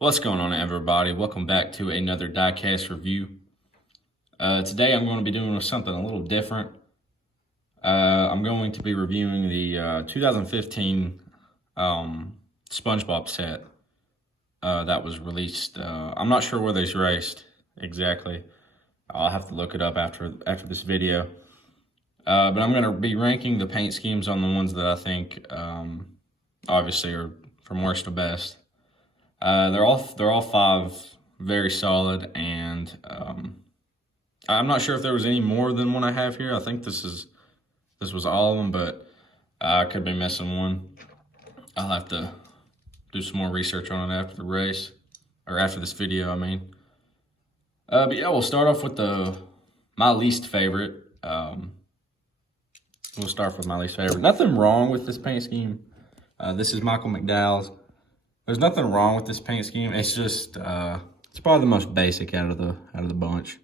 What's going on, everybody? Welcome back to another Diecast review. Today I'm going to be doing something a little different. I'm going to be reviewing the 2015 SpongeBob set that was released. I'm not sure where these raced exactly. I'll have to look it up after this video. But I'm going to be ranking the paint schemes on the ones that I think obviously are from worst to best. They're all five very solid, and I'm not sure if there was any more than one I have here. I think this was all of them, but I could be missing one. I'll have to do some more research on it after the race, or after this video, I mean. But yeah, we'll start off with my least favorite. We'll start with my least favorite. Nothing wrong with this paint scheme. This is Michael McDowell's. There's nothing wrong with this paint scheme. It's just it's probably the most basic out of the bunch.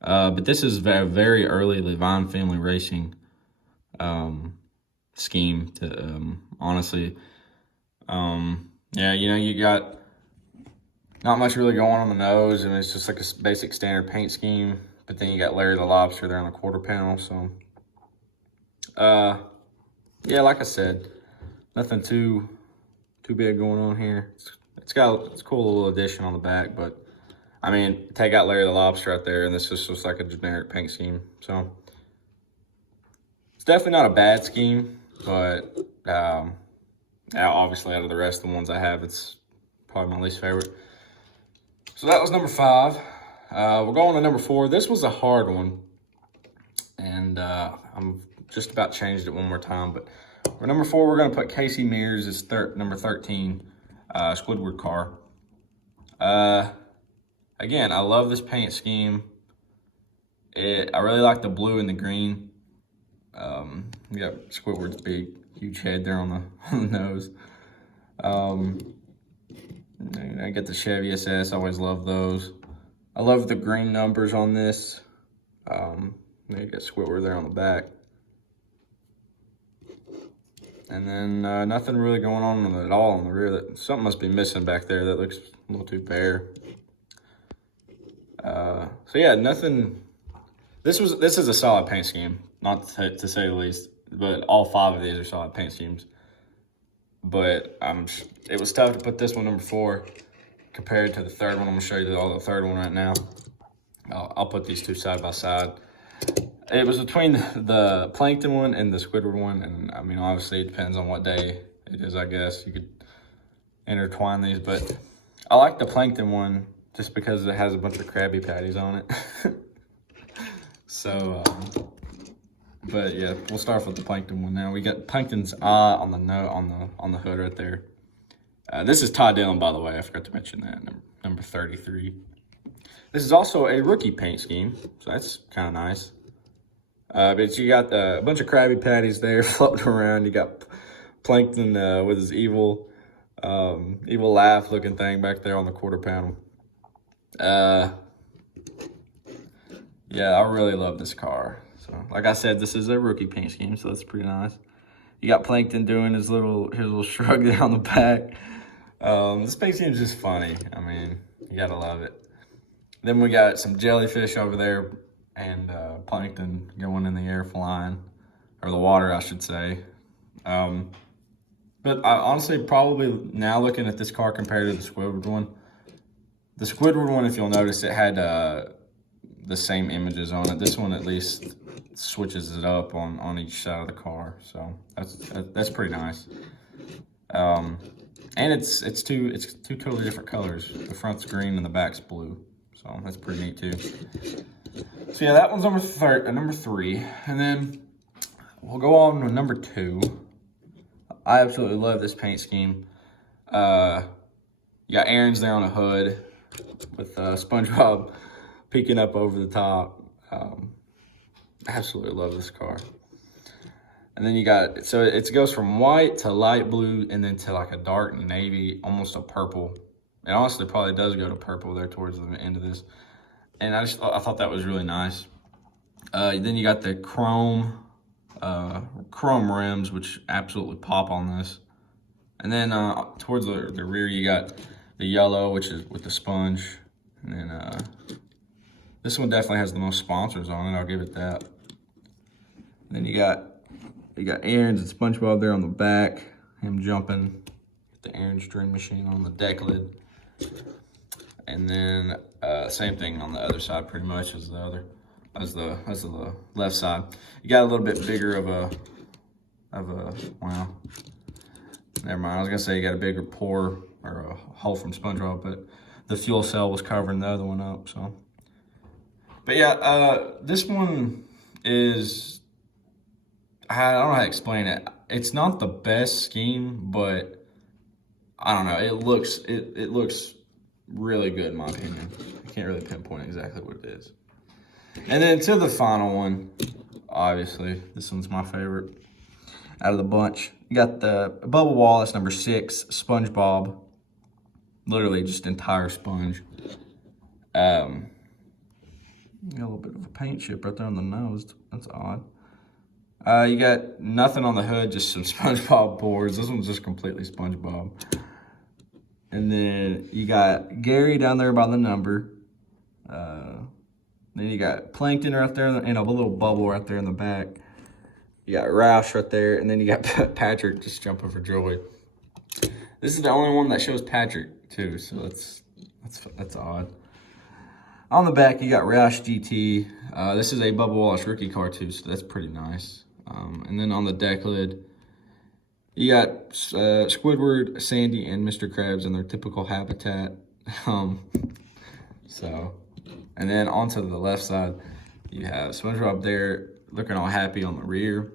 But this is a very early Levine Family Racing scheme. To honestly, yeah, you got not much really going on the nose, and it's just like a basic standard paint scheme. But then you got Larry the Lobster there on the quarter panel. So, yeah, like I said, nothing too big going on here. It's a cool little addition on the back, but I mean, take out Larry the Lobster out there, and this just looks like a generic paint scheme. So it's definitely not a bad scheme, but obviously out of the rest of the ones I have, it's probably my least favorite. So that was number 5. We're going to number 4. This was a hard one, and I'm just about changed it one more time, but for number 4, we're going to put Casey Mears as number 13, Squidward car. Again, I love this paint scheme. I really like the blue and the green. You got Squidward's big, huge head there on the nose. I get the Chevy SS. I always love those. I love the green numbers on this. You got Squidward there on the back. And then nothing really going on at all on the rear. Something must be missing back there. That looks a little too bare. So yeah, nothing. This is a solid paint scheme, not to say the least. But all 5 of these are solid paint schemes. But it was tough to put this one number 4 compared to the third one. I'm gonna show you the third one right now. I'll put these two side by side. It was between the Plankton one and the Squidward one, and I mean, obviously it depends on what day it is, I guess. You could intertwine these, but I like the Plankton one just because it has a bunch of Krabby Patties on it. So, but yeah, we'll start with the Plankton one now. We got Plankton's eye on the hood right there. This is Todd Dillon, by the way. I forgot to mention that, number 33. This is also a rookie paint scheme, so that's kind of nice. But you got a bunch of Krabby Patties there floating around. You got Plankton with his evil laugh looking thing back there on the quarter panel. Yeah, I really love this car. So, like I said, this is a rookie paint scheme, so that's pretty nice. You got Plankton doing his little shrug there on the back. This paint scheme is just funny. I mean, you gotta love it. Then we got some jellyfish over there, and Plankton going in the air flying, or the water, I should say. But I honestly probably now looking at this car compared to the Squidward one, if you'll notice, it had the same images on it. This one at least switches it up on each side of the car, so that's pretty nice. And it's two totally different colors. The front's green and the back's blue, so that's pretty neat too. So yeah, that one's number 3, and then we'll go on to number 2. I absolutely love this paint scheme. You got Aaron's there on the hood with SpongeBob peeking up over the top. Absolutely love this car. And then you got, so it goes from white to light blue and then to like a dark navy, almost a purple. It honestly probably does go to purple there towards the end of this. And I thought that was really nice. Then you got the chrome rims, which absolutely pop on this. And then towards the rear, you got the yellow, which is with the sponge. And then this one definitely has the most sponsors on it, I'll give it that. And then you got Aaron's and SpongeBob there on the back, him jumping, the Aaron's Dream Machine on the deck lid. And then same thing on the other side pretty much as the left side. You got a little bit bigger of a well, never mind. I was gonna say you got a bigger pore or a hole from SpongeBob, but the fuel cell was covering the other one up. So, but yeah, this one is, I don't know how to explain it. It's not the best scheme, but I don't know. It looks really good in my opinion. I can't really pinpoint exactly what it is. And then to the final one, obviously, this one's my favorite out of the bunch. You got the Bubble Wallace number 6, SpongeBob. Literally just entire sponge. Got a little bit of a paint chip right there on the nose. That's odd. You got nothing on the hood, just some SpongeBob boards. This one's just completely SpongeBob. And then you got Gary down there by the number. Then you got Plankton right there and a little bubble right there in the back. You got Roush right there, and then you got Patrick just jumping for joy. This is the only one that shows Patrick too, so that's odd. On the back, you got Roush GT. This is a Bubba Wallace rookie card too, so that's pretty nice. And then on the deck lid, you got Squidward, Sandy, and Mr. Krabs in their typical habitat. And then onto the left side, you have SpongeBob there looking all happy on the rear.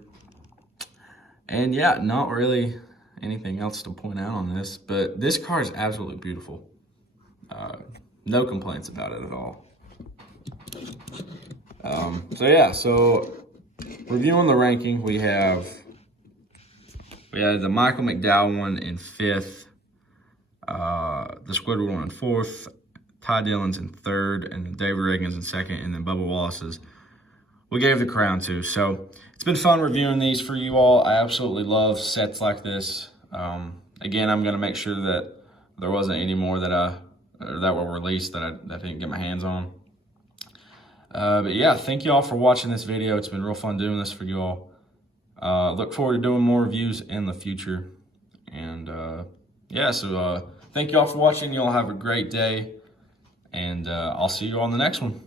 And yeah, not really anything else to point out on this, but this car is absolutely beautiful. No complaints about it at all. So reviewing the ranking, we had the Michael McDowell one in 5th, the Squidward one in 4th, Ty Dillon's in 3rd, and then David Reagan's in 2nd, and then Bubba Wallace's we gave the crown to. So it's been fun reviewing these for you all. I absolutely love sets like this. Again, I'm gonna make sure that there wasn't any more that were released that I didn't get my hands on. But yeah, thank you all for watching this video. It's been real fun doing this for you all. Look forward to doing more reviews in the future. And thank you all for watching. You all have a great day. And I'll see you on the next one.